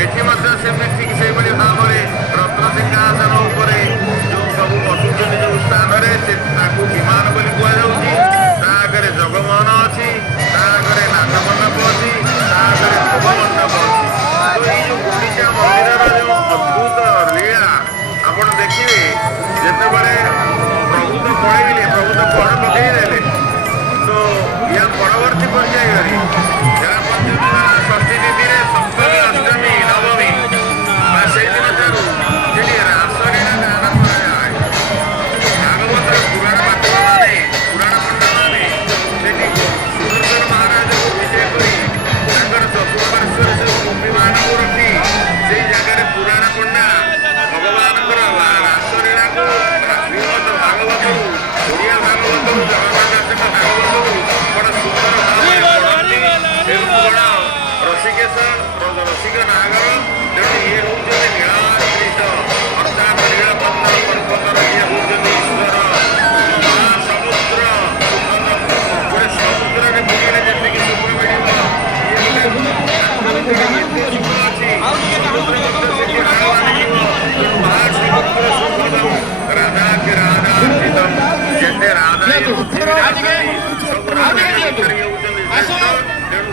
ଏଠି ମଧ୍ୟ ସେମିତି ଠିକ୍ ସେଇଭଳି ଭାବରେ ରତ୍ନସିଂହାସନ ଉପରେ ଯେଉଁ ସବୁ ବସୁଛନ୍ତି ଯେଉଁ ସ୍ଥାନରେ ତାକୁ ବିମାନ ବୋଲି କୁହାଯାଉଛି। ତା ଆଗରେ ଜଗମୋହନ ଅଛି, ତା ଆଗରେ ନାଟମଣ୍ଡପ ଅଛି, ତା ଆଗରେ ଭୋଗମଣ୍ଡପ ଅଛି। ତ ଏଇ ଯେଉଁ ଗୁଣ୍ଡିଚା ମନ୍ଦିରର ଯେଉଁ ଅଦ୍ଭୁତ ଲୀଳା ଆପଣ ଦେଖିବେ, ଯେତେବେଳେ ପ୍ରଭୁ ତ ପଳେଇଲେ, ପ୍ରଭୁ ତ ପହଡ଼ ପକେଇଦେଲେ, ତ ୟା ପରବର୍ତ୍ତୀ ପର୍ଯ୍ୟାୟରେ ହେରା ପଞ୍ଚମୀ ବା ଷଷ୍ଠୀ ତିଥିରେ ସପ୍ତମୀ, ଅଷ୍ଟମୀ, ନବମୀ ବା ସେଇଦିନ ଠାରୁ ସେଠି ରାସଲୀଳା ଆରମ୍ଭ କରାଯାଏ। ଭାଗବତର ପୁରାଣ ପାଠକମାନେ, ପୁରାଣ ପଣ୍ଡାମାନେ ସେଠି ସୁଦର୍ଶନ ମହାରାଜକୁ ବିଜୟ କରି ତାଙ୍କର ଚତୁଃପାର୍ଶ୍ୱରେ ସବୁ ଗୋପୀମାନଙ୍କୁ ରଖି ସେଇ ଜାଗାରେ ପୁରାଣ ପଣ୍ଡା ଭଗବାନଙ୍କର ରାସଲୀଳାକୁ ଶ୍ରୀମଦ ଭାଗବତରୁ, ଓଡ଼ିଆ ଭାଗବତରୁ, ଜଗନ୍ନାଥଙ୍କ ଭାଗବତରୁ ବଡ଼ ସୁନ୍ଦର ଭାବରେ ପଢ଼ନ୍ତି ଏବଂ ବଡ଼ ରସିକ ନାଗର। ତେଣୁ ଇଏ ହେଉଛନ୍ତି ନୀଳାଦ୍ରିତ ଅର୍ଥାତ୍ ନୀଳପତ୍ର ପର୍ବତର ଇଏ ହେଉଛନ୍ତି ଈଶ୍ୱର। ମହାସମୁଦ୍ର ଗୋଟେ ସମୁଦ୍ରରେ ବୁଲିଲେ ଯେତିକି ସୁଖ ମିଳିବ, ଇଏ ଗୋଟେ ଏତେ ସୁଖ ଅଛି, ସମୁଦ୍ର ମଧ୍ୟ ସେଠି ଆଳ ଲାଗିବ। ତେଣୁ ମହାସମୁଦ୍ର ସୁଖଦମ୍ ରାଧାକେ ରାଧାର୍ଚିତମ୍। ଯେତେ ରାଧା ଏ ପୃଥିବୀରେ ଅଛନ୍ତି ସବୁ ରାଧାଙ୍କ ଭିତରେ ହେଉଛନ୍ତି ଶ୍ରେଷ୍ଠ। ତେଣୁ